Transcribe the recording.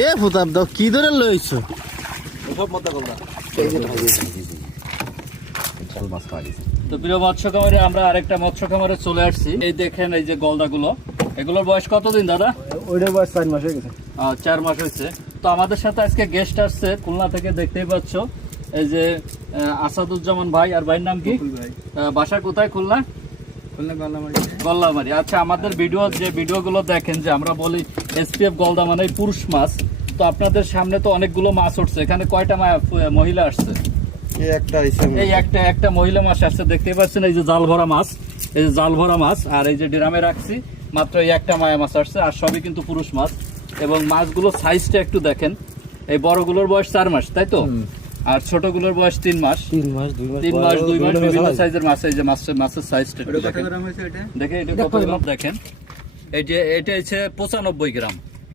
এ ফুতাব দাও কি ধরে লইছো সব মত গলদা তো প্রিয় মৎস্য খামারে আমরা আরেকটা মৎস্য খামারে চলে আসছি। এই দেখেন এই যে গলদাগুলো, এগুলোর বয়স কতদিন দাদা? ওইটার বয়স 4 মাস হয়ে গেছে। 4 মাস হয়েছে। তো আমাদের সাথে আজকে গেস্ট আসছে খুলনা থেকে, দেখতেই পাচ্ছ এই যে আসাদুজ্জামান ভাই। আর ভাইয়ের নাম কি? বাসা কোথায়? খুলনা গল্লামারি। আচ্ছা, আমাদের ভিডিওগুলো দেখেন যে আমরা বলি এসপিএফ গলদা মানে পুরুষ মাছ। তো আপনাদের সামনে তো অনেকগুলো মাছ উঠছে, এখানে কয়টা মহিলা আসছে? এই একটা মহিলা মাছ আসছে, দেখতেই পাচ্ছেন এই যে জাল ভরা মাছ, এই যে জাল ভরা মাছ। আর এই যে ড্রামে রাখছি মাত্র এই একটা মায়া মাছ আসছে, আর সবই কিন্তু পুরুষ মাছ। এবং মাছগুলোর সাইজটা একটু দেখেন, এই বড়গুলোর বয়স 4 মাস, তাই তো? আর ছোটগুলোর বয়স 3 মাস, 3 মাস 2 মাস, বিভিন্ন সাইজের মাছ। এই যে মাছের সাইজটা দেখেন, এটা কত গ্রাম হয়েছে? এটা দেখেন, এই যে এটা হচ্ছে 95 গ্রাম।